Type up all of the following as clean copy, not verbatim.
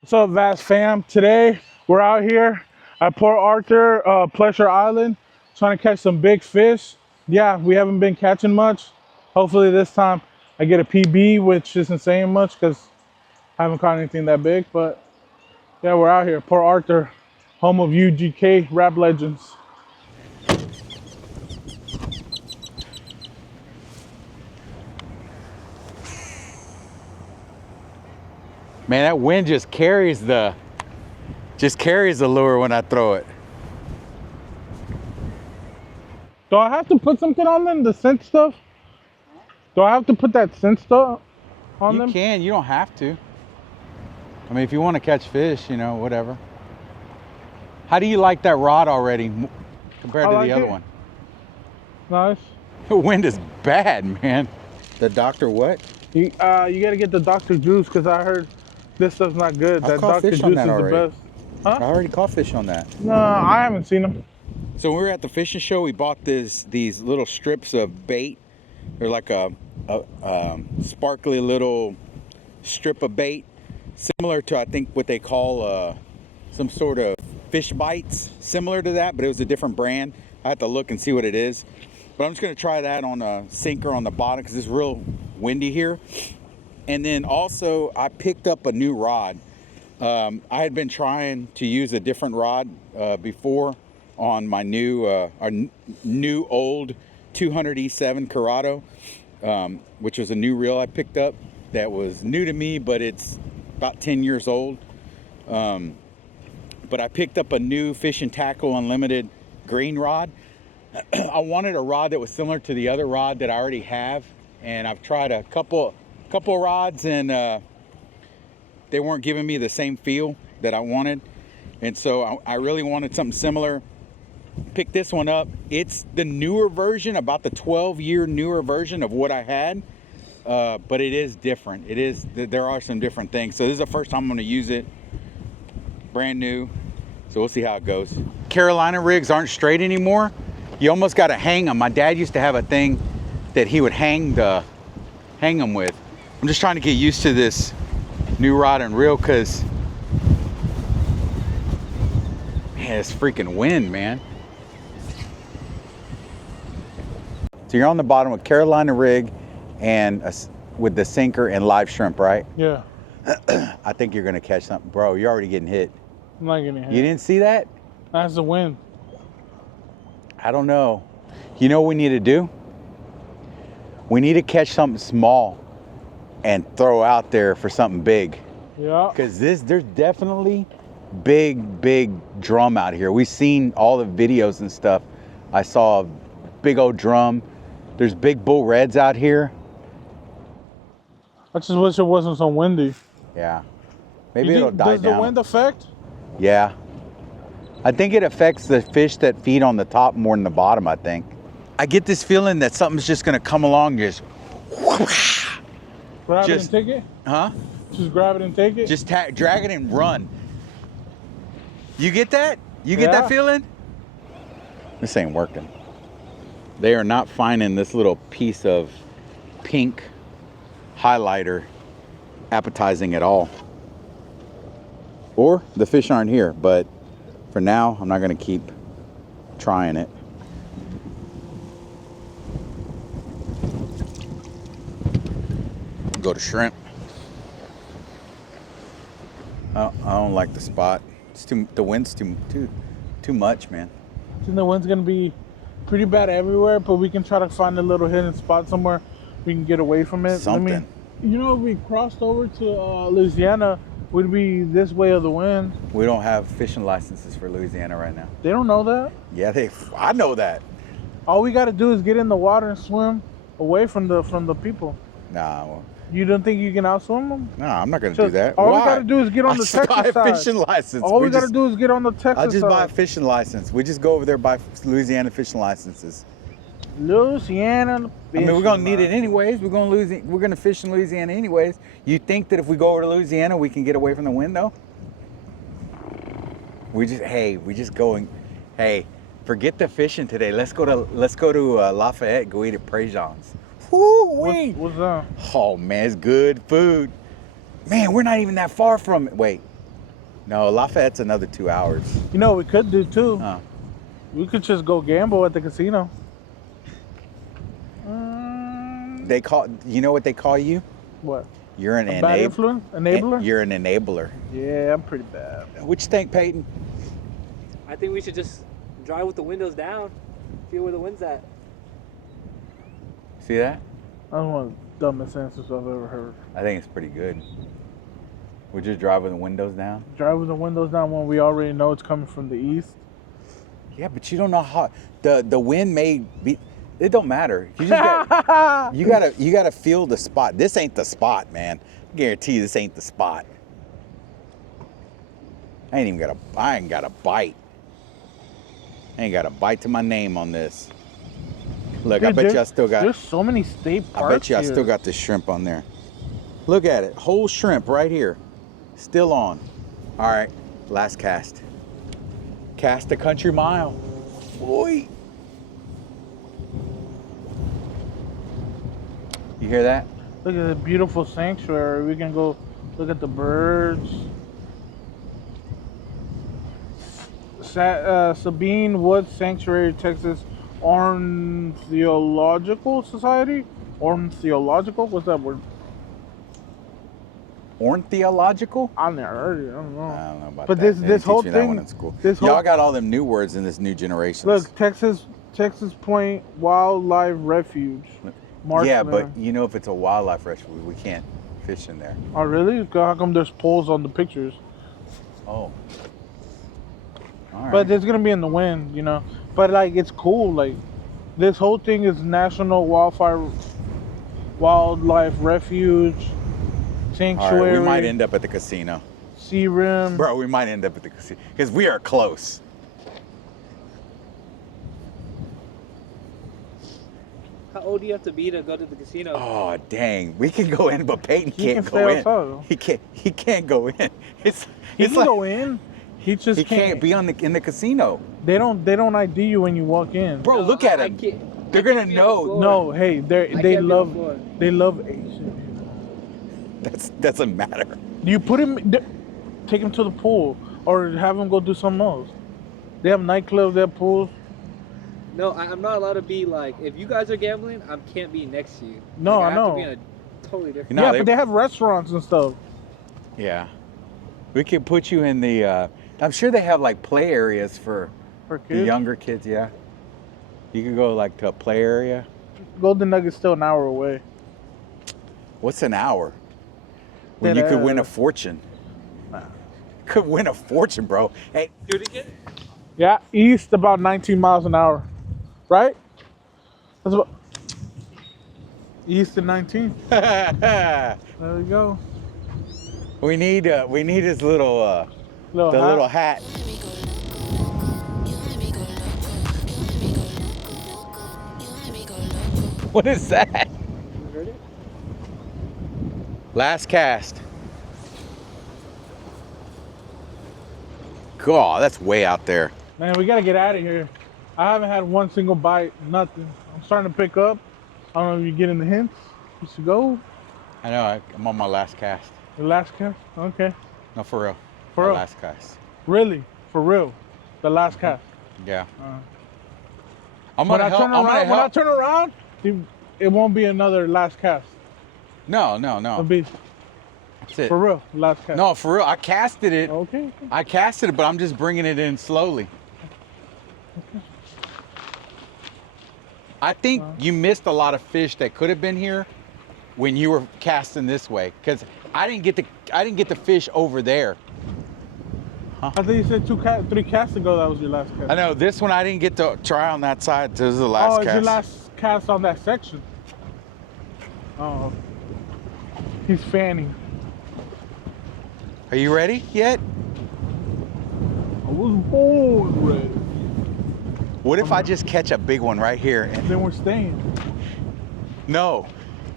What's up, Vast fam? Today we're out here at Port Arthur, Pleasure Island, trying to catch some big fish. Yeah, we haven't been catching much. Hopefully this time I get a PB, which isn't saying much because I haven't caught anything that big. But yeah, we're out here, Port Arthur, home of UGK rap legends. Man, that wind just carries the lure when I throw it. Do I have to put something on them, the scent stuff? Do I have to put that scent stuff on them? You can, you don't have to. I mean, if you want to catch fish, whatever. How do you like that rod already compared I to like the other it. one? Nice. The wind is bad, man. The doctor what? You gotta get the Dr. Juice because I heard this stuff's not good. I've That caught Dr. fish Juice on is that the already. best. I Huh? already caught fish on that. No, I haven't seen them. So when we were at the fishing show, we bought these little strips of bait. They're like a sparkly little strip of bait, similar to I think what they call some sort of fish bites, similar to that, but it was a different brand. I have to look and see what it is. But I'm just gonna try that on a sinker on the bottom because it's real windy here. And then also I picked up a new rod. I had been trying to use a different rod before on my new old 200E7 Curado, which was a new reel I picked up that was new to me, but it's about 10 years old. But I picked up a new Fish and Tackle Unlimited green rod. I wanted a rod that was similar to the other rod that I already have, and I've tried a couple rods, and they weren't giving me the same feel that I wanted, and so I really wanted something similar. Picked this one up. It's the newer version, about the 12-year newer version of what I had, but it is different. There are some different things. So this is the first time I'm going to use it, brand new. So we'll see how it goes. Carolina rigs aren't straight anymore. You almost got to hang them. My dad used to have a thing that he would hang them with. I'm just trying to get used to this new rod and reel because, man, it's freaking wind, man. So you're on the bottom with Carolina rig and with the sinker and live shrimp, right? Yeah, I think you're gonna catch something. Bro, you're already getting hit. I'm not getting hit. You didn't see that? That's the wind. I don't know. You know what we need to do? We need to catch something small and throw out there for something big. Yeah. Because there's definitely big drum out here. We've seen all the videos and stuff. I saw a big old drum. There's big bull reds out here. I just wish it wasn't so windy. Yeah. Maybe it'll die does down. the wind affect? Yeah. I think it affects the fish that feed on the top more than the bottom, I think. I get this feeling that something's just gonna come along and just Grab it and take it? huh? Just grab it and take it? Just drag it and run. You get that? You get Yeah. that feeling? This ain't working. They are not finding this little piece of pink highlighter appetizing at all. Or the fish aren't here, but for now, I'm not gonna keep trying it. Go to shrimp. I don't like the spot. It's the wind's too much, man. I think the wind's gonna be pretty bad everywhere, but we can try to find a little hidden spot somewhere we can get away from it. Something. I mean, if we crossed over to Louisiana, we'd be this way of the wind. We don't have fishing licenses for Louisiana right now. They don't know that. Yeah, I know that. All we gotta do is get in the water and swim away from the people. Nah, well, You don't think you can outswim them? nah, I'm not gonna do that. All Why? we gotta do is get on I the just buy Texas a side. fishing license. All we gotta do is get on the Texas I'll just buy a side. fishing license. We just go over there buy Louisiana fishing licenses. Louisiana. I mean, we're gonna need it anyways. We're gonna fish in Louisiana anyways. You think that if we go over to Louisiana, we can get away from the wind though? We just going. Hey, forget the fishing today. Let's go to Lafayette. Go eat at Prejean's. Woo-wee. What's that? Oh man, it's good food. Man, we're not even that far from it. Wait, No, Lafayette's another 2 hours. You know what we could do too? Huh. We could just go gamble at the casino. They call, you know what they call you? What? You're an A bad influence? Enabler? You're an enabler. Yeah, I'm pretty bad. What you think, Peyton? I think we should just drive with the windows down. Feel where the wind's at. See that? That's one of the dumbest answers I've ever heard. I think it's pretty good. We're just driving the windows down. Drive with the windows down when we already know it's coming from the east. Yeah, but you don't know how the wind may be. It don't matter. You just got, you gotta feel the spot. This ain't the spot, man. I guarantee you this ain't the spot. I ain't got a bite. I ain't got a bite to my name on this. Look, Dude, I bet you I still got. There's so many state parks. I bet you I here. still got the shrimp on there. Look at it, whole shrimp right here, still on. All right, last cast. Cast a country mile. Boy. You hear that? Look at the beautiful sanctuary. We can go look at the birds. Sabine Woods Sanctuary, Texas Ornithological Society? Ornithological? What's that word? Ornithological? I never heard it. I don't know. I don't know about But that. this They didn't whole teach me that thing- one in school. this Y'all whole- got all them new words in this new generation. Look, Texas Point Wildlife Refuge. Yeah, but Marksman. you know if it's a wildlife refuge, we can't fish in there. Oh, really? How come there's poles on the pictures? Oh. All right. But it's gonna be in the wind, you know. But like, it's cool. Like, this whole thing is National Wildlife Refuge, All Sanctuary, right, we might end up at the casino. Sea Rim. Bro, we might end up at the casino. Because we are close. How old do you have to be to go to the casino? Oh, dang. We can go in, but Peyton He can't can go stay in. outside, though. He can't go in. It's He it's can go in. He just he can't be in the casino. They don't ID you when you walk in. Bro, No, look at I him. can't- They're I gonna can't be on the know. floor. No, hey, I they can't be on the love floor. Asian people. That doesn't matter. You put him, take him to the pool, or have him go do something else. They have nightclubs, they have pools. No, I'm not allowed to be like, if you guys are gambling, I can't be next to you. No, Like, I have know. to be in a totally different. No, yeah, they- but they have restaurants and stuff. Yeah. We could put you in the I'm sure they have like play areas for For the kids. younger kids, yeah. You could go like to a play area. Golden Nugget's still an hour away. What's an hour? When Then, you could win a fortune. Could win a fortune, bro. Hey, Do it again? Yeah, east about 19 miles an hour, right? That's about east to 19. There we go. we need his little little hat. What is that? You heard it? Last cast. God, that's way out there. Man, we gotta get out of here. I haven't had one single bite, nothing. I'm starting to pick up. I don't know if you're getting the hints. We should go. I know, I'm on my last cast. The last cast? Okay. No, for real. For My real? last cast. Really? For real? The last cast. Yeah. Uh, I'm when gonna I help. turn I'm around, gonna when I help. turn around, it won't be another last cast. No. It'll be That's it. for real, last cast. No, for real. I casted it. Okay. I casted it, but I'm just bringing it in slowly. I think you missed a lot of fish that could have been here when you were casting this way, because I didn't get the fish over there. I think you said 3 casts ago that was your last cast. I know this one I didn't get to try on that side. This is the Oh, last it's cast. your last cast on that section. Oh. He's fanning. Are you ready yet? I was born ready. What if I just catch a big one right here? And Then we're staying. no,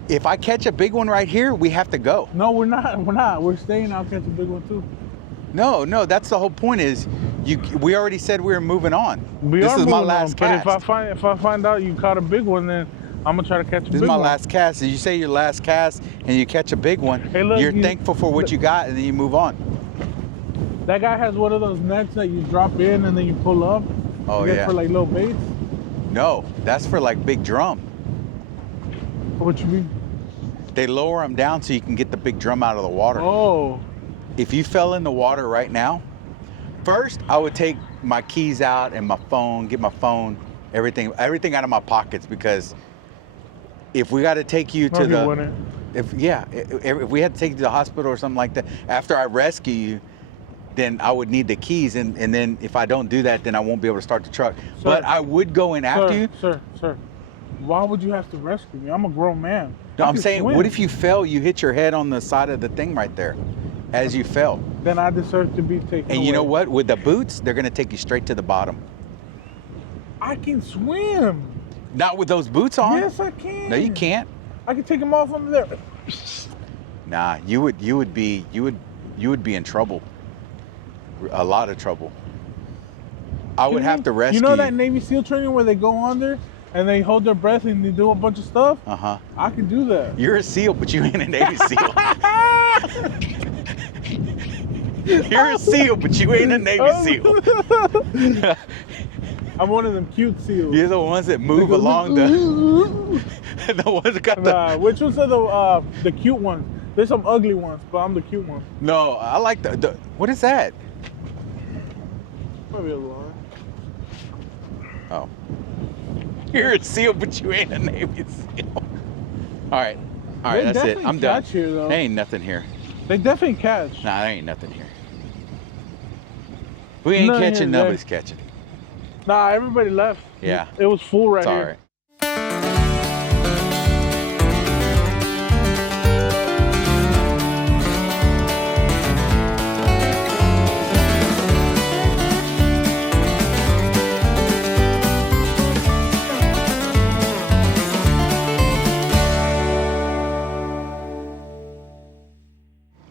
if I catch a big one right here, we have to go. No, we're not. We're not. We're staying. I'll catch a big one too. No, that's the whole point. Is we already said we were moving on. This is my moving last on, cast. But if I find out you caught a big one, then I'm gonna try to catch a This big is my one. last cast. If you say your last cast and you catch a big one, Hey, look, you're you- thankful for what you got and then you move on. That guy has one of those nets that you drop in and then you pull up. Oh, I guess yeah. for like little baits. No, that's for like big drum. What you mean? They lower them down so you can get the big drum out of the water. Oh. If you fell in the water right now, first I would take my keys out and my phone, get my phone, everything out of my pockets, because if we got to take you to No, you the, wouldn't. if we had to take you to the hospital or something like that, after I rescue you, then I would need the keys, and then if I don't do that, then I won't be able to start the truck. Sir. But I would go in after you. Sir. Why would you have to rescue me? I'm a grown man. No, I I'm can saying, swim. what if you fell, you hit your head on the side of the thing right there as you fell? Then I deserve to be taken And you know away. what? With the boots, they're gonna take you straight to the bottom. I can swim. Not with those boots on. Yes, I can. No, you can't. I can take them off under there. Nah, you would be in trouble. A lot of trouble. I would have to rescue. You know that Navy SEAL training where they go under and they hold their breath and they do a bunch of stuff? Uh-huh. I can do that. You're a SEAL, but you ain't a Navy SEAL. You're a SEAL, but you ain't a Navy SEAL. I'm one of them cute SEAls. You're the ones that move along the ones that got the. Nah, which ones are the cute ones? There's some ugly ones, but I'm the cute one. No, I like the. What is that? Probably a lie. Oh. You're a SEAL, but you ain't a Navy SEAL. All right, They that's it. definitely I'm done. catch here, though. There ain't nothing here. They definitely catch. Nah, there ain't nothing here. We ain't Nothing catching. here, Nobody's catching. Nah, everybody left. Yeah. It was full right It's all here. right.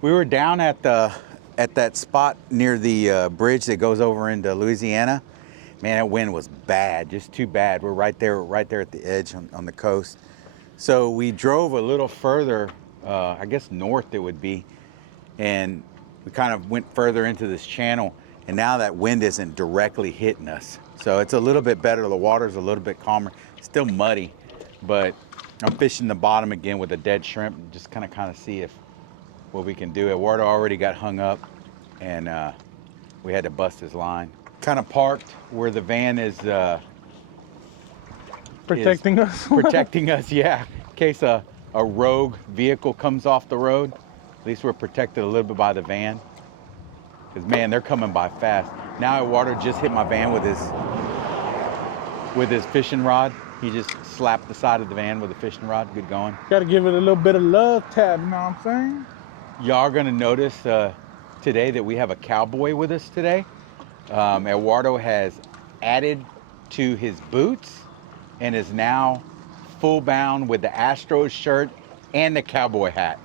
We were down at that spot near the bridge that goes over into Louisiana. Man, that wind was bad, just too bad. We're right there at the edge on the coast. So we drove a little further, I guess north it would be, and we kind of went further into this channel, and now that wind isn't directly hitting us. So it's a little bit better. The water's a little bit calmer. Still muddy, but I'm fishing the bottom again with a dead shrimp, just kind of see if what we can do. Eduardo already got hung up, and we had to bust his line. Kind of parked where the van is Protecting us. protecting us, yeah, in case a rogue vehicle comes off the road. At least we're protected a little bit by the van, because man, they're coming by fast. Now Eduardo just hit my van with his fishing rod. He just slapped the side of the van with a fishing rod. Good going. Gotta give it a little bit of love tab, you know what I'm saying? Y'all are gonna notice today that we have a cowboy with us today. Eduardo has added to his boots and is now full bound with the Astros shirt and the cowboy hat.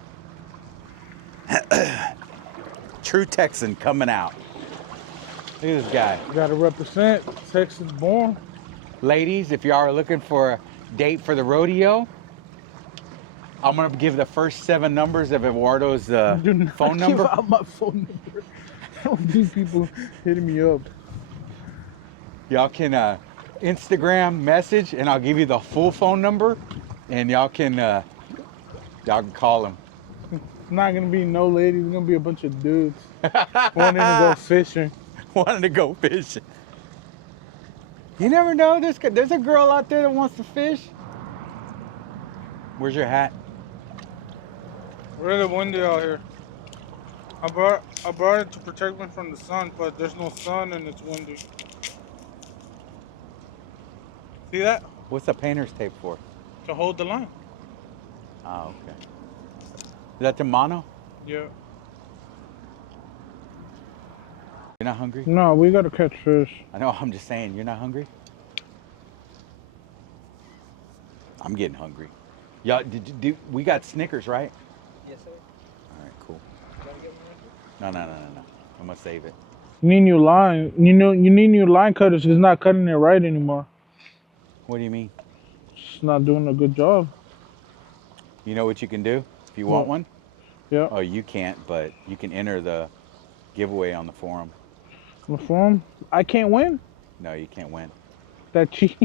True Texan coming out. Look at this guy. Gotta represent Texas born. Ladies, if y'all are looking for a date for the rodeo, I'm gonna give the first 7 numbers of Eduardo's Do not phone give number. out my phone number. I don't need people hitting me up. Y'all can Instagram message, and I'll give you the full phone number, and y'all can call him. It's not gonna be no ladies. It's gonna be a bunch of dudes wanting to go fishing. Wanting to go fishing. You never know. There's a girl out there that wants to fish. Where's your hat? Really windy out here. I brought it to protect me from the sun, but there's no sun and it's windy. See that? What's the painter's tape for? To hold the line. Oh, okay. Is that the mono? Yeah. You're not hungry? No, we gotta catch fish. I know. I'm just saying. You're not hungry. I'm getting hungry. Y'all, we got Snickers, right? Yes, sir. All right, cool. No. I'm gonna save it. You need new line. You need new line cutters. It's not cutting it right anymore. What do you mean? It's not doing a good job. You know what you can do if you want What? one? Yeah. Oh, you can't, but you can enter the giveaway on the forum. The forum, I can't win. No, you can't win. That cheat.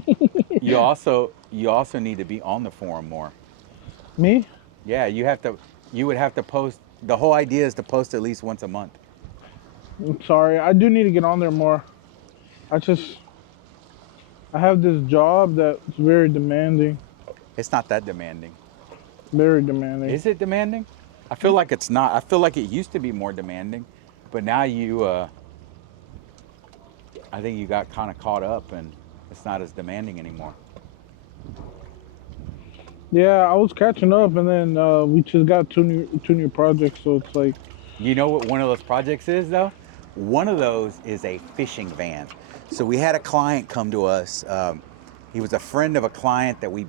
You also need to be on the forum more. Me? Yeah, you would have to post. The whole idea is to post at least once a month. I'm sorry. I do need to get on there more. I have this job that's very demanding. It's not that demanding. Very demanding. Is it demanding? I feel like it's not. I feel like it used to be more demanding, but now I think you got kind of caught up and it's not as demanding anymore. Yeah, I was catching up, and then we just got two new projects. So it's like, You know what one of those projects is though? One of those is a fishing van. So we had a client come to us. He was a friend of a client that we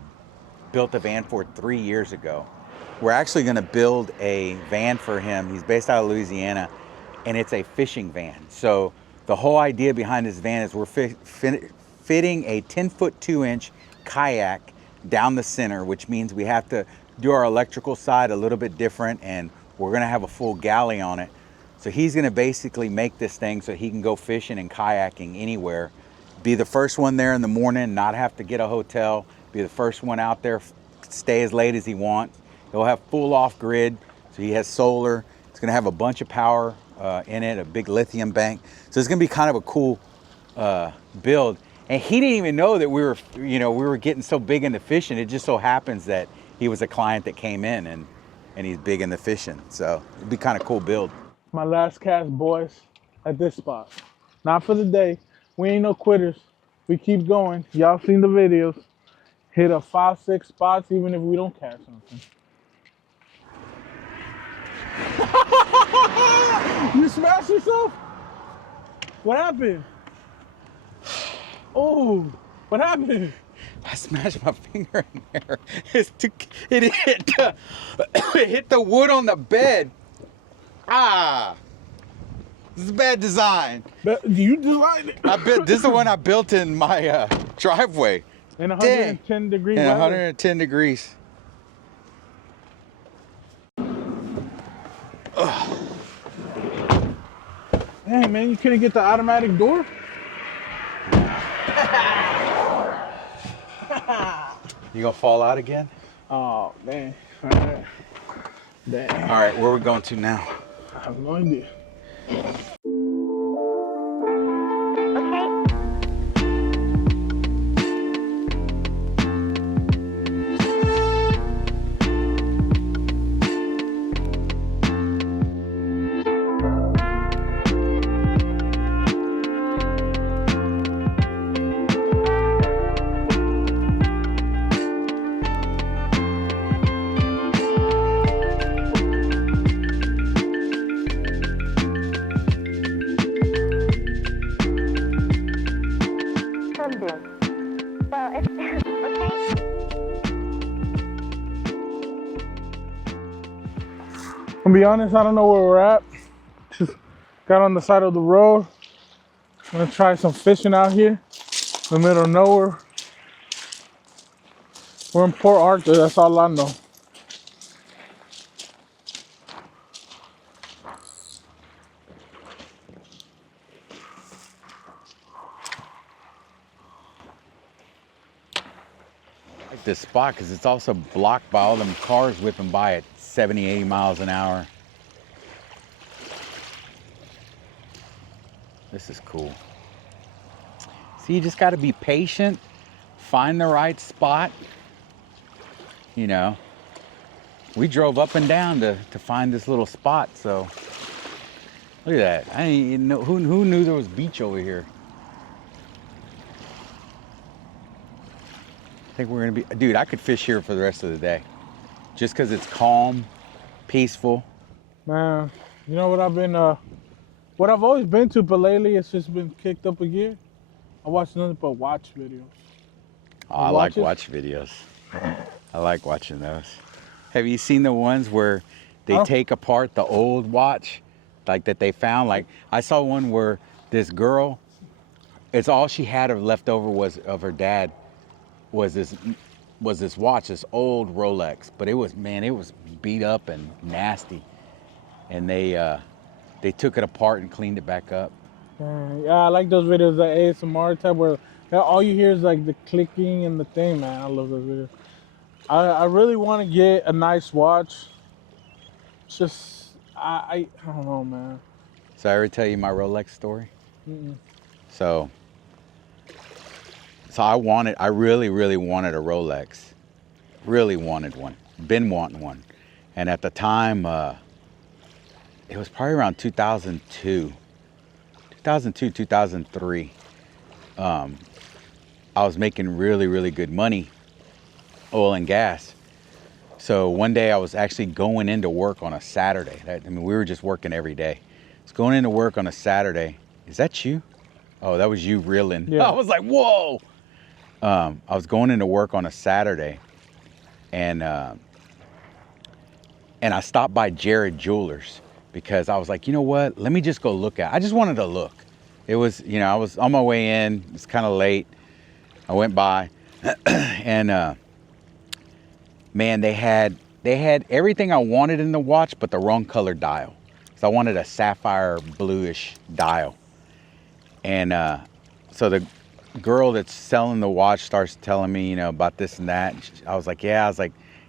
built a van for 3 years ago. We're actually going to build a van for him. He's based out of Louisiana, and it's a fishing van. So the whole idea behind this van is we're fitting a 10-foot 2-inch kayak down the center, which means we have to do our electrical side a little bit different, and we're going to have a full galley on it. So he's going to basically make this thing so he can go fishing and kayaking anywhere. Be the first one there in the morning, not have to get a hotel. Be the first one out there, stay as late as he wants. He'll have full off grid, so he has solar. It's going to have a bunch of power in it, a big lithium bank. So it's going to be kind of a cool build. And he didn't even know that we were getting so big into fishing. It just so happens that he was a client that came in and he's big into fishing. So it'd be kind of cool build. my last cast, boys, at this spot. Not for the day. We ain't no quitters. We keep going. Y'all seen the videos. Hit a 5-6 spots even if we don't catch something. You smashed yourself? What happened? Oh, what happened? I smashed my finger in there. It hit the wood on the bed. Ah, this is bad design. But you designed it. This is the one I built in my driveway. In 110 degree In weather. 110 degrees. Hey man, you couldn't get the automatic door? You gonna fall out again? Oh man. Alright. Dang. All right, where are we going to now? I have no idea. Well, it's okay. To be honest, I don't know where we're at. Just got on the side of the road. I'm gonna try some fishing out here in the middle of nowhere. We're in Port Arthur, that's all I know. Like this spot because it's also blocked by all them cars whipping by at 70, 80 miles an hour. This is cool. See, you just got to be patient, find the right spot. You know, we drove up and down to find this little spot. So look at that. I didn't even know who knew there was beach over here. I think we're gonna be, dude, I could fish here for the rest of the day. Just cause it's calm, peaceful. Man, you know what what I've always been to, but lately it's just been kicked up a gear. I watch nothing but watch videos. Oh, I like Watch it? watch videos. I like watching those. Have you seen the ones where they Oh. take apart the old watch, like that they found? Like I saw one where this girl, it's all she had left over was of her dad was this watch, this old Rolex, but it was, man, it was beat up and nasty. And they they took it apart and cleaned it back up. Yeah, I like those videos, the ASMR type, where all you hear is like the clicking and the thing, man. I love those videos. I really want to get a nice watch. It's just, I don't know, man. So I ever tell you my Rolex story? Mm-mm. So I really, really wanted a Rolex. Really wanted one. Been wanting one. And at the time, it was probably around 2002, 2003. I was making really, really good money, oil and gas. So one day I was actually going into work on a Saturday. I mean, we were just working every day. I was going into work on a Saturday. Is that you? Oh, that was you reeling. Yeah. I was like, whoa. I was going into work on a Saturday, and I stopped by Jared Jewelers because I was like, you know what? Let me just go look at it. I just wanted to look. It was, you know, I was on my way in. It's kind of late. I went by, and man, they had everything I wanted in the watch, but the wrong color dial. So I wanted a sapphire bluish dial. And so the girl that's selling the watch starts telling me, you know, about this and that. I was like, yeah,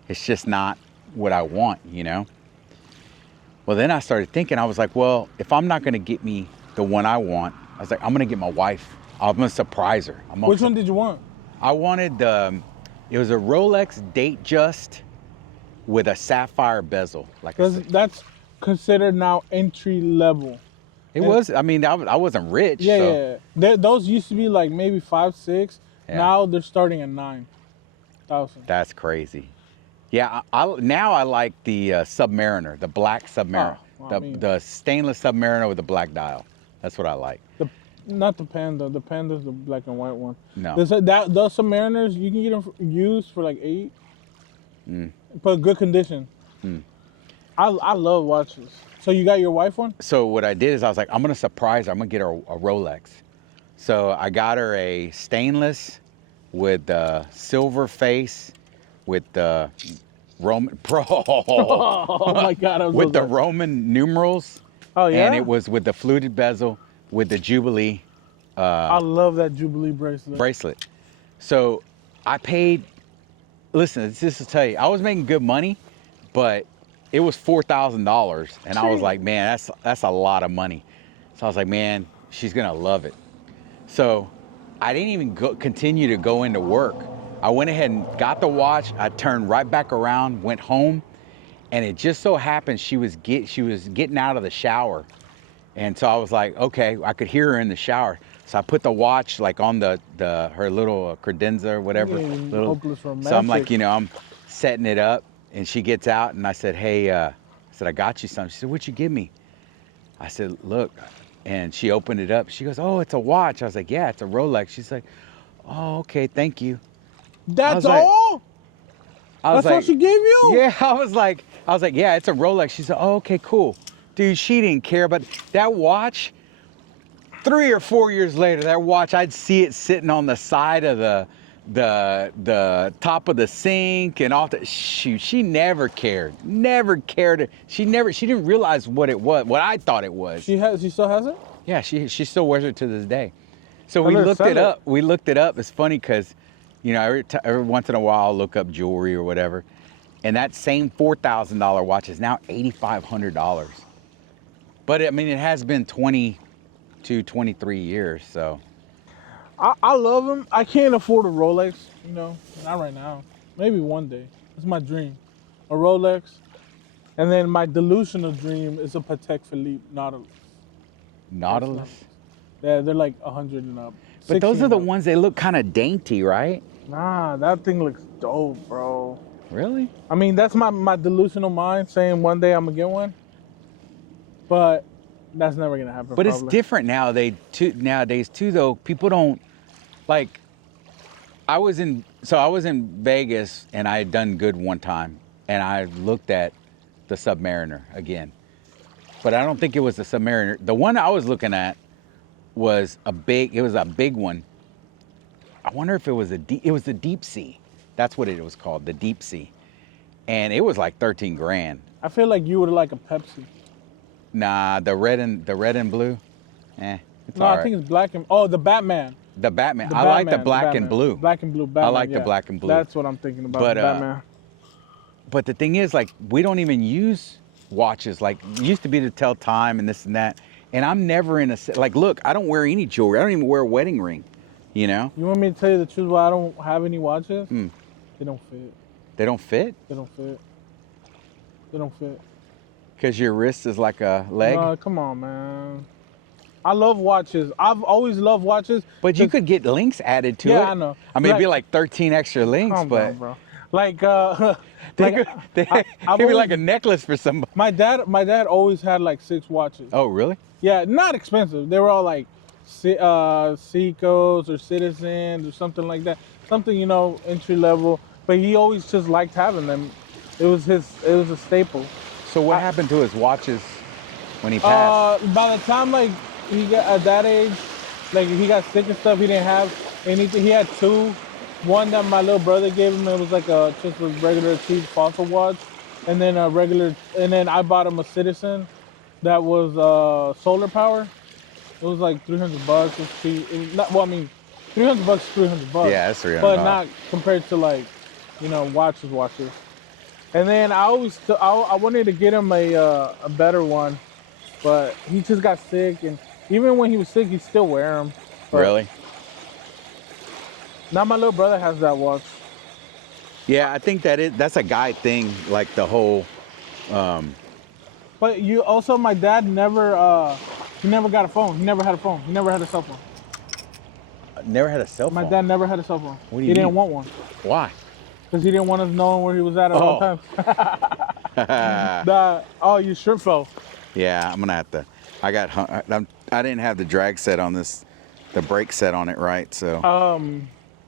it's just not what I want, you know? Well, then I started thinking, I was like, well, if I'm not gonna get me the one I want, I was like, I'm gonna get my wife. I'm gonna surprise her. Which one did you want? I wanted it was a Rolex Datejust with a sapphire bezel. Like I said. That's considered now entry level. It was, I mean, I wasn't rich. Yeah, so. yeah. Those used to be like maybe 5, 6. Yeah. Now they're starting at 9,000. That's crazy. Yeah, now I like the Submariner, the black Submariner, the stainless Submariner with the black dial. That's what I like. Not the Panda. The Panda's the black and white one. No. Those Submariners, you can get them used for like 8. But good condition. I love watches. So you got your wife one? So what I did is I was like, I'm gonna surprise her. I'm gonna get her a Rolex. So I got her a stainless with the silver face, with the Roman Oh my God! with the Roman numerals. Oh yeah. And it was with the fluted bezel, with the Jubilee. I love that Jubilee bracelet. So I paid. Listen, just to tell you, I was making good money, but it was $4,000, and I was like, man, that's a lot of money. So I was like, man, she's gonna love it. So I didn't even continue to go into work. I went ahead and got the watch. I turned right back around, went home, and it just so happened she was getting out of the shower, and so I was like, okay, I could hear her in the shower. So I put the watch like on her little credenza or whatever. So I'm like, you know, I'm setting it up. And she gets out, and I said, hey, I got you something. She said, what'd you give me? I said, look. And she opened it up. She goes, oh, it's a watch. I was like, yeah, it's a Rolex. She's like, oh, okay, thank you. That's all? That's all she gave you? Yeah, I was like, yeah, it's a Rolex. She said, oh, okay, cool. Dude, she didn't care, but that watch, 3 or 4 years later, that watch, I'd see it sitting on the side of the top of the sink and off the shoot. She never cared. She didn't realize what I thought it was. She still has it? Yeah, she still wears it to this day. So we Let her looked sell it up. We looked it up. It's funny because, you know, every once in a while I'll look up jewelry or whatever, and that same $4,000 watch is now $8,500. But I mean, it has been 22, 23 years, so. I love them. I can't afford a Rolex, you know, not right now. Maybe one day. It's my dream. A Rolex. And then my delusional dream is a Patek Philippe Nautilus. Nautilus? Yeah, they're like 100 and up. But those are the ones that look kind of dainty, right? Nah, that thing looks dope, bro. Really? I mean, that's my delusional mind saying one day I'm going to get one. But that's never going to happen. But probably. it's different nowadays too, though. People don't, like, I was in Vegas, and I had done good one time, and I looked at the Submariner again. But I don't think it was the Submariner. The one I was looking at was a big one. I wonder if it was the Deep Sea. That's what it was called, the Deep Sea. And it was like 13 grand. I feel like you would like a Pepsi. Nah, the red and blue. It's No, all I right. think it's black and the Batman. The Batman. The I like the Batman, black and Batman. blue. Black and blue Batman. I like the yeah. black and blue. That's what I'm thinking about. But, the Batman. But the thing is, like, we don't even use watches. Like, it used to be to tell time and this and that. And I'm never in a like. Look, I don't wear any jewelry. I don't even wear a wedding ring. You know? You want me to tell you the truth? Why I don't have any watches? Hmm. They don't fit. They don't fit They don't fit. They don't fit. because your wrist is like a leg. No, come on, man. I love watches. I've always loved watches. But you could get links added to it. Yeah, I know. I mean, it'd be Like- like 13 extra links, Calm but down, bro. Like, they like, could, they, I've it'd be always- like a necklace for somebody. my dad always had like 6 watches. Oh, really? Yeah, not expensive. They were all like Seikos or Citizens or something like that. Something, you know, entry level. But he always just liked having them. It was a staple. So what happened to his watches when he passed? By the time like he got at that age, like he got sick and stuff, he didn't have anything. He had 2. One that my little brother gave him, it was like just a regular cheap fossil watch, and then I bought him a Citizen that was solar power. It was like $300. It's cheap. Well, I mean, $300 is $300. Yeah, that's $300. But not compared to like, you know, watches. And then I wanted to get him a better one, but he just got sick, and even when he was sick, he still wear them. Really? Now my little brother has that watch. Yeah, I think that's a guy thing, like the whole. But my dad he never got a phone. He never had a phone. He never had a cell phone. Never had a cell phone. My dad never had a cell phone. What do you He didn't mean? want one Why? because he didn't want us knowing where he was at all Oh. times. You sure fell. Yeah, I'm gonna have to. I didn't have the drag set on this, the brake set on it, right? So.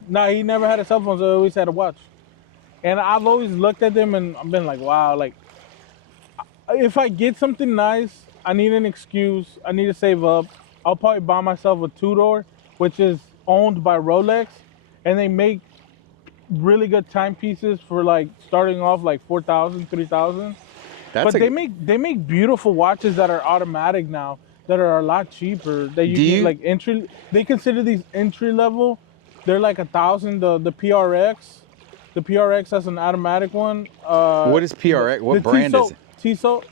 No, he never had a cell phone, so he always had a watch. And I've always looked at them and I've been like, wow, like, if I get something nice, I need an excuse, I need to save up. I'll probably buy myself a Tudor, which is owned by Rolex, and they make really good timepieces for like starting off like 4,000, 3,000. That's But they make beautiful watches that are automatic now that are a lot cheaper. That you can like entry. They consider these entry level. They're like 1,000. The PRX. The PRX has an automatic one. What is PRX? What brand is it? Tissot.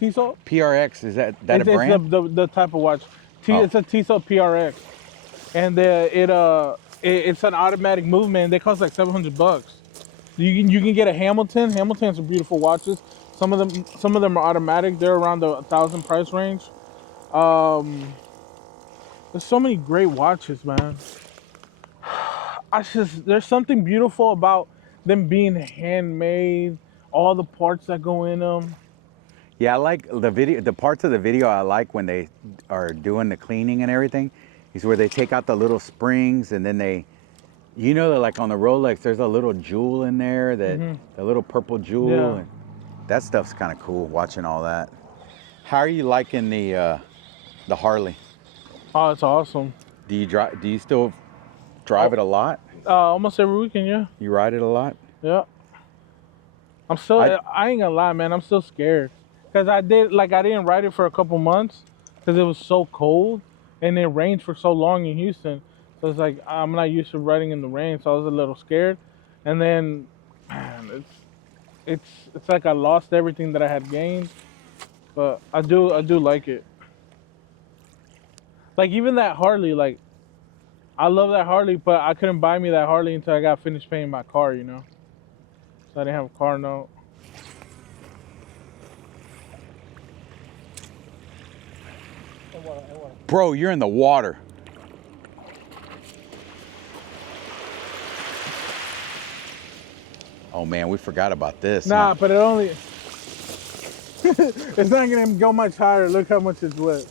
PRX, is that a It's brand? the type of watch. Oh. It's a Tissot PRX, and it's an automatic movement. They cost like $700. You can get a Hamilton. Hamiltons are beautiful watches. Some of them are automatic. They're around the 1,000 price range. There's so many great watches, man. There's something beautiful about them being handmade. All the parts that go in them. Yeah, I like the parts of the video I like when they are doing the cleaning and everything is where they take out the little springs and then they, you know, that like on the Rolex, there's a little jewel in there, the little purple jewel. Yeah. And that stuff's kind of cool, watching all that. How are you liking the Harley? Oh, it's awesome. Do you still drive it a lot? Almost every weekend, yeah. You ride it a lot? Yeah. I ain't gonna lie, man. I'm still scared. Cause I didn't ride it for a couple months because it was so cold and it rained for so long in Houston. So it's like, I'm not used to riding in the rain. So I was a little scared. And then, man, it's like I lost everything that I had gained. But I do like it. Like even that Harley, like I love that Harley, but I couldn't buy me that Harley until I got finished paying my car, you know? So I didn't have a car note. Bro, you're in the water. Oh man, we forgot about this. Nah, huh? but it only... it's not gonna go much higher. Look how much it's wet.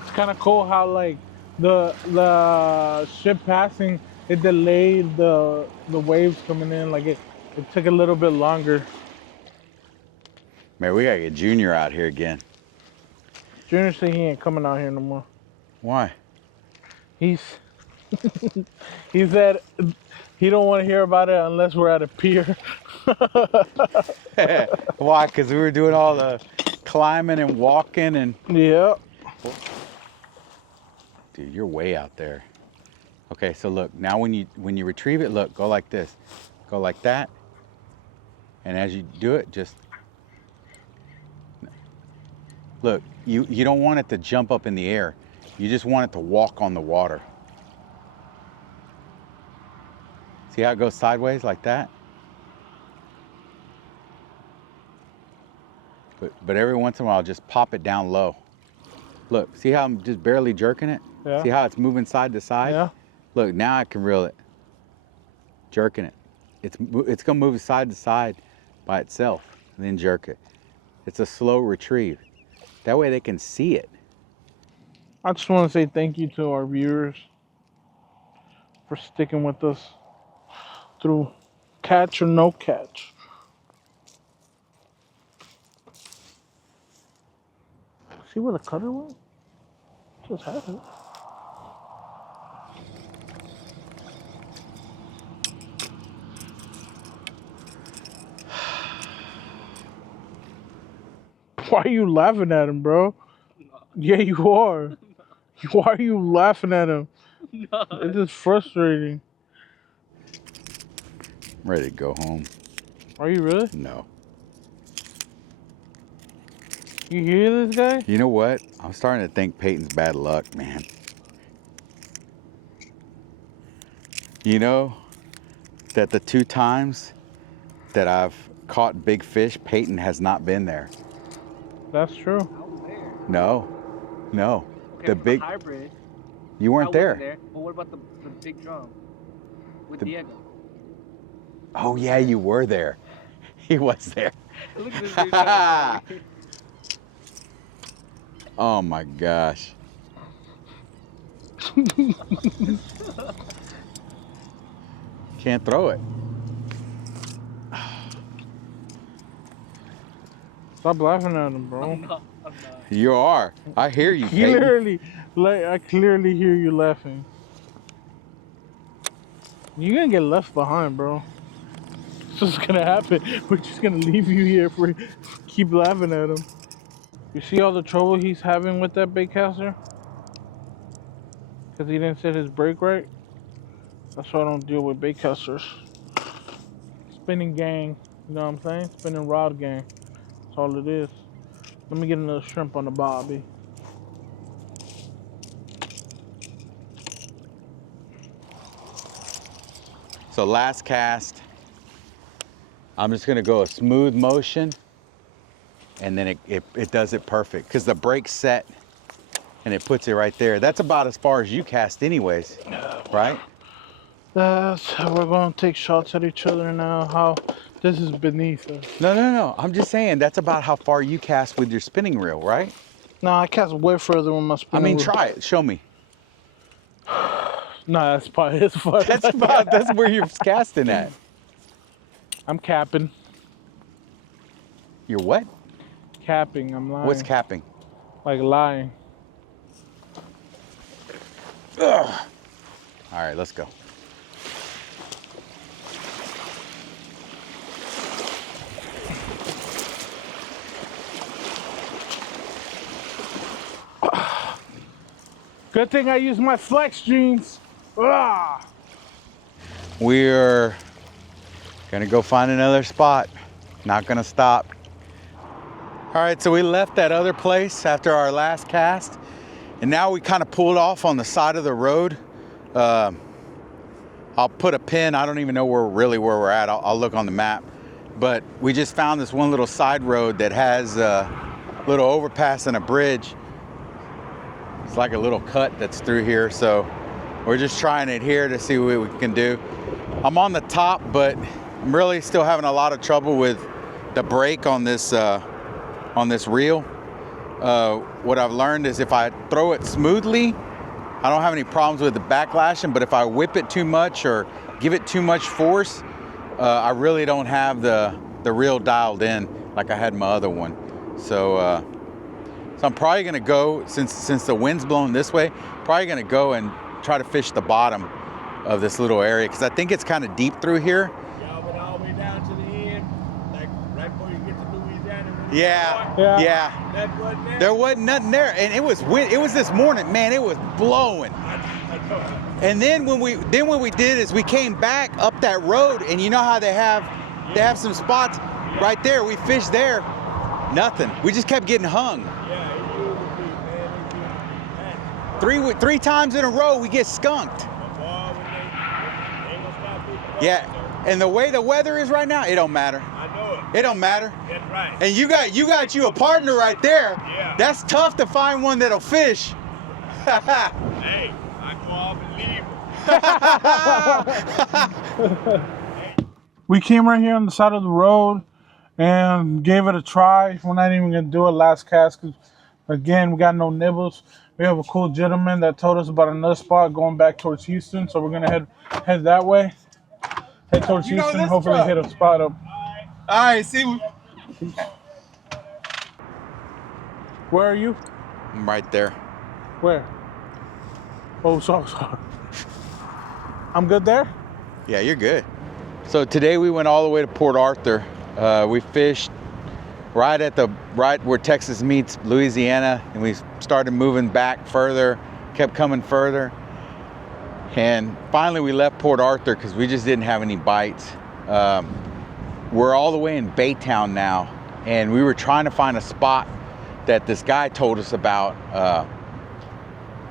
It's kind of cool how like the ship passing, it delayed the waves coming in. Like it took a little bit longer. Man, we gotta get Junior out here again. Junior said he ain't coming out here no more. Why? He's He said he don't want to hear about it unless we're at a pier. Why? Because we were doing all the climbing and walking and... Yeah. Dude, you're way out there. Okay, so look, now when you retrieve it, look, go like this. Go like that. And as you do it, just... Look, you don't want it to jump up in the air. You just want it to walk on the water. See how it goes sideways like that? But every once in a while, just pop it down low. Look, see how I'm just barely jerking it? Yeah. See how it's moving side to side? Yeah. Look, now I can reel it. Jerking it. It's gonna move side to side by itself, and then jerk it. It's a slow retrieve. That way they can see it. I just want to say thank you to our viewers for sticking with us through catch or no catch. See where the cutter went? Just had it. Why are you laughing at him, bro? Yeah, you are. Why are you laughing at him? No. It's just frustrating. I'm ready to go home. Are you really? No. You hear this guy? You know what? I'm starting to think Peyton's bad luck, man. You know that the 2 times that I've caught big fish, Peyton has not been there. That's true. I was there. No. Okay, The for big, hybrid. you I weren't wasn't there. there. But what about the big drum with Diego? Oh yeah, you were there. He was there. Look at this dude trying to- Oh my gosh. Can't throw it. Stop laughing at him, bro. I'm not. You are. I hear you, Peyton. Clearly, like I clearly hear you laughing. You're gonna get left behind, bro. It's just gonna happen. We're just gonna leave you here for keep laughing at him. You see all the trouble he's having with that bait caster? Because he didn't set his brake right? That's why I don't deal with bait casters. Spinning gang, you know what I'm saying? Spinning rod gang. That's all it is. Let me get another shrimp on the bobby. So last cast, I'm just gonna go a smooth motion and then it does it perfect because the brake's set and it puts it right there. That's about as far as you cast anyways, right? That's how we're gonna take shots at each other now. How this is beneath us. No. I'm just saying that's about how far you cast with your spinning reel, right? No, I cast way further with my I spinning mean, wheel. try it. Show me. No, that's probably as far as That's where you're casting at. I'm capping. You're what? Capping, I'm lying. What's capping? Like lying. Ugh. All right, let's go. Good thing I used my flex jeans. Ah! We're gonna go find another spot. Not gonna stop. All right, so we left that other place after our last cast, and now we kind of pulled off on the side of the road. I'll put a pin. I don't even know where we're at. I'll look on the map. But we just found this one little side road that has a little overpass and a bridge. It's like a little cut that's through here, so we're just trying it here to see what we can do. I'm on the top, but I'm really still having a lot of trouble with the brake on this reel. What I've learned is if I throw it smoothly, I don't have any problems with the backlashing, but if I whip it too much or give it too much force, I really don't have the reel dialed in like I had my other one. So I'm probably gonna go, since the wind's blowing this way, probably gonna go and try to fish the bottom of this little area because I think it's kind of deep through here. Y'all went all the way down to the end, like right before you get to Louisiana. Yeah, Yeah. yeah. That wasn't there. There wasn't nothing there, and it was this morning, man. It was blowing. I told you. And then what we did is we came back up that road, and you know how they have some spots right there. We fished there, nothing. We just kept getting hung. Yeah, it usually be, man. It Three times in a row, we get skunked. boy, when they ain't gonna stop fishing. Yeah, and the way the weather is right now, it don't matter. I know it. It don't matter. That's right. And you got you a partner right there. Yeah. That's tough to find one that'll fish. Hey, I go off and leave them. We came right here on the side of the road and gave it a try. We're not even gonna do a last cast because, again, we got no nibbles. We have a cool gentleman that told us about another spot going back towards Houston, so we're gonna head that way. Head towards You know Houston, this hopefully spot. hit a spot up. All right, see. Where are you? I'm right there. Where? Oh, sorry. I'm good there? Yeah, you're good. So today we went all the way to Port Arthur. We fished right where Texas meets Louisiana, and we started moving back further, kept coming further. And finally we left Port Arthur because we just didn't have any bites. We're all the way in Baytown now, and we were trying to find a spot that this guy told us about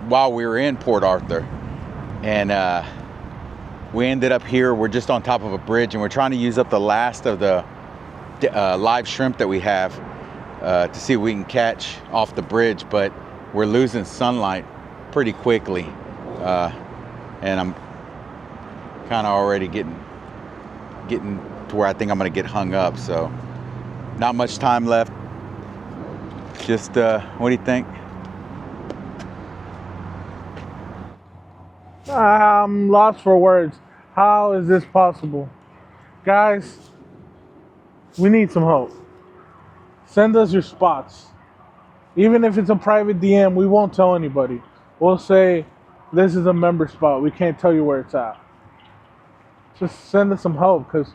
while we were in Port Arthur. And we ended up here. We're just on top of a bridge, and we're trying to use up the last of the live shrimp that we have to see if we can catch off the bridge, but we're losing sunlight pretty quickly. And I'm kind of already getting to where I think I'm gonna get hung up, so not much time left. Just, what do you think? I'm lost for words. How is this possible? Guys, we need some help. Send us your spots. Even if it's a private DM, we won't tell anybody. We'll say, this is a member spot. We can't tell you where it's at. Just send us some help, because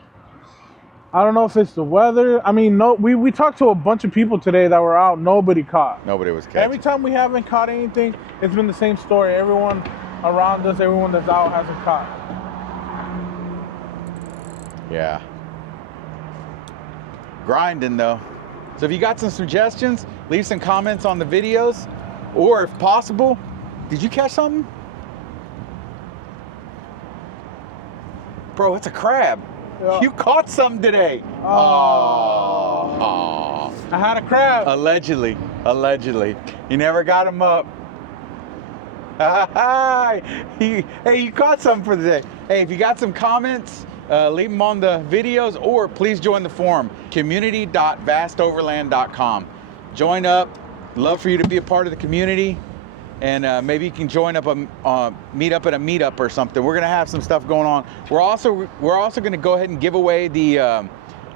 I don't know if it's the weather. I mean, we talked to a bunch of people today that were out. Nobody caught. Nobody was catching. Every time we haven't caught anything, it's been the same story. Everyone around us, everyone that's out hasn't caught. Yeah. Grinding though. So if you got some suggestions, leave some comments on the videos, or if possible, did you catch something? Bro, it's a crab. Yeah. You caught something today. Oh. I had a crab. Allegedly. You never got him up. Hey, you caught something for the day. Hey, if you got some comments, leave them on the videos, or please join the forum, community.vastoverland.com. Join up. Love for you to be a part of the community, and maybe you can join up meet up at a meetup or something. We're gonna have some stuff going on. We're also gonna go ahead and give away the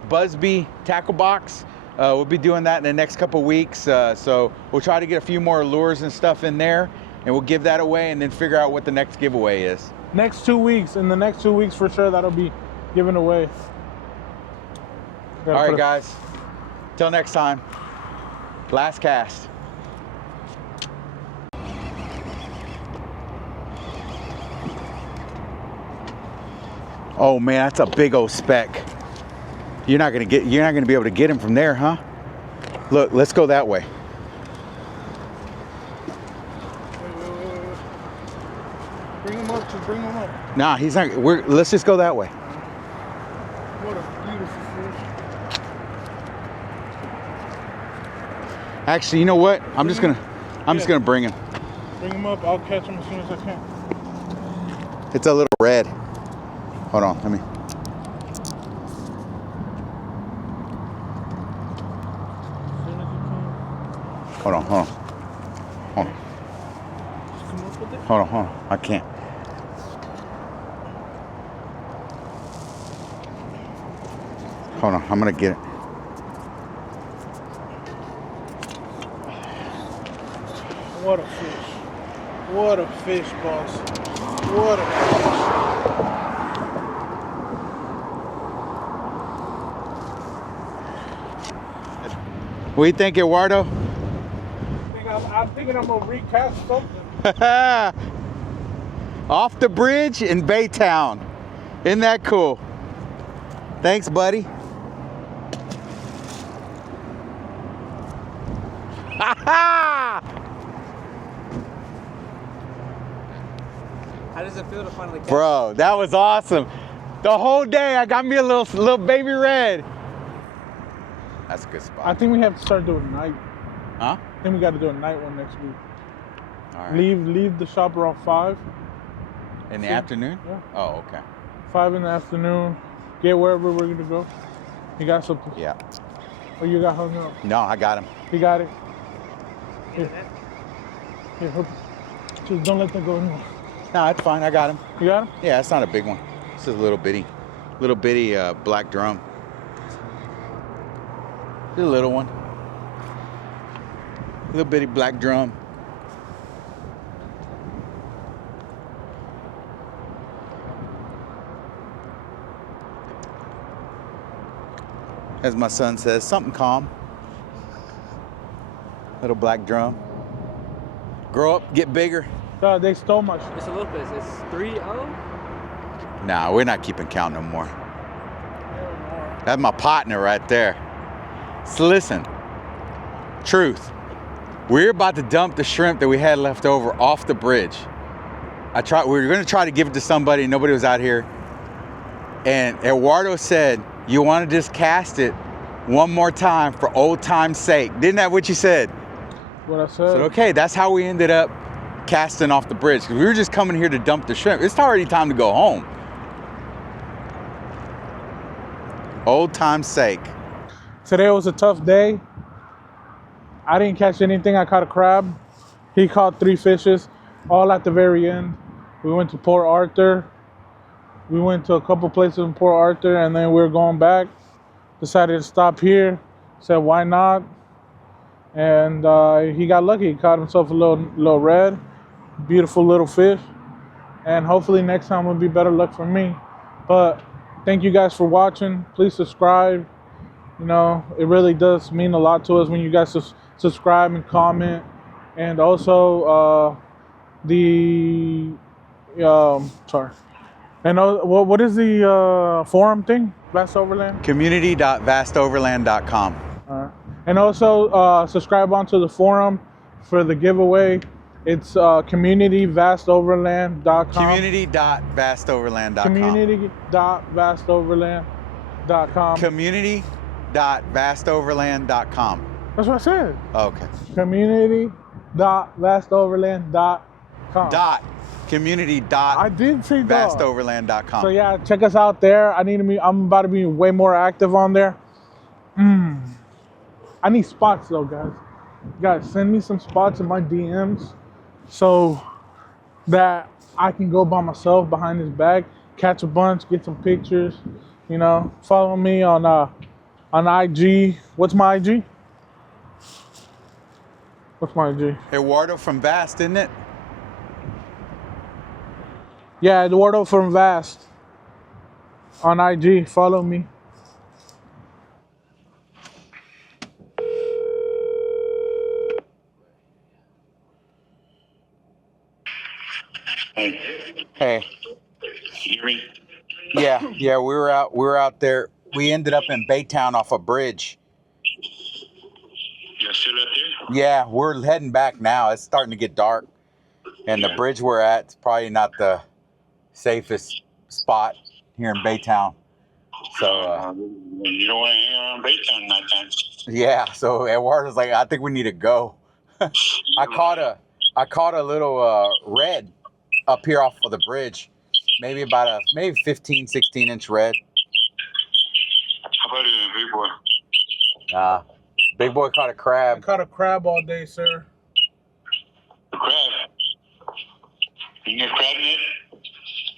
Busby tackle box. We'll be doing that in the next couple weeks. So we'll try to get a few more lures and stuff in there, and we'll give that away, and then figure out what the next giveaway is. Next 2 weeks. In the next 2 weeks, for sure, that'll be given away. All right, guys. Till next time. Last cast. Oh man, that's a big old speck. You're not gonna be able to get him from there, huh? Look, let's go that way. Bring him up. Just bring him up. Nah, he's not. Let's just go that way. What a beautiful fish. Actually, you know what? I'm just gonna bring him. Bring him up. I'll catch him as soon as I can. It's a little red. Hold on, let me. As soon as you can. Hold on. Just come up with it. Hold on. I can't. Hold on, I'm gonna get it. What a fish. What a fish, boss. water. What do you think, Eduardo? I'm thinking I'm gonna recast something. Off the bridge in Baytown. Isn't that cool? Thanks, buddy. How does it feel to finally catch? Bro, that was awesome. The whole day I got me a little baby red. That's a good spot. I think we have to start doing night. Huh? I think we got to do a night one next week. All right. Leave the shop around 5. In the afternoon? Yeah. Oh, okay. 5 in the afternoon. Get wherever we're gonna go. You got something? Yeah. Oh, you got hung up. No, I got him. You got it. Here, hook. Just don't let that go anymore. No, it's fine. I got him. You got him? Yeah, it's not a big one. It's just a little bitty black drum. The little one. Little bitty black drum. As my son says, something calm. Little black drum. Grow up, get bigger. They stole my shit. Mr. Lopez, it's 3-0? Nah, we're not keeping count no more. That's my partner right there. So listen, truth. We're about to dump the shrimp that we had left over off the bridge. We were gonna try to give it to somebody, nobody was out here. And Eduardo said, you wanna just cast it one more time for old time's sake. Didn't that what you said? What I said. So okay, that's how we ended up casting off the bridge. 'Cause we were just coming here to dump the shrimp. It's already time to go home. Old time's sake. Today was a tough day. I didn't catch anything. I caught a crab. He caught 3 fishes, all at the very end. We went to Port Arthur. We went to a couple places in Port Arthur, and then we were going back. Decided to stop here. Said, why not? And he got lucky. He caught himself a little red. Beautiful little fish. And hopefully next time will be better luck for me. But thank you guys for watching. Please subscribe. You know, it really does mean a lot to us when you guys subscribe and comment. And also sorry. And what is the forum thing? Vast Overland? Community.vastoverland.com. And also subscribe onto the forum for the giveaway. It's communityvastoverland.com. Community.vastoverland.com. Community.vastoverland.com. Community.vastoverland.com. That's what I said. Okay. Community.vastoverland.com. I did say dot. Vastoverland.com. So yeah, check us out there. I'm about to be way more active on there. I need spots though, guys. Guys, send me some spots in my DMs so that I can go by myself behind this bag, catch a bunch, get some pictures. You know, follow me on IG. What's my IG? What's my IG? Eduardo from Vast, isn't it? Yeah, Eduardo from Vast on IG. Follow me. Hey. Hear me? Yeah, we were out there. We ended up in Baytown off a bridge. You're still out there? Yeah, we're heading back now. It's starting to get dark. And the bridge we're at is probably not the safest spot here in Baytown. So you don't want to hang around Baytown night time. yeah, so Eduardo's like, I think we need to go. I caught a little red up here off of the bridge. Maybe 15, 16 inch red. How about it, big boy? Big boy caught a I crab. caught a crab all day, sir. The crab. You get crab net?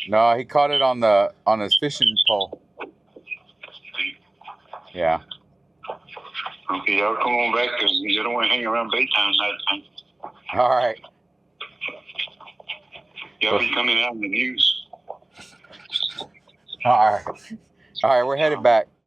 No, he caught it on his fishing pole. Yeah. Okay, y'all come on back because you don't want to hang around Baytown night time. All right. That was coming out in the news. All right. All right, we're headed back.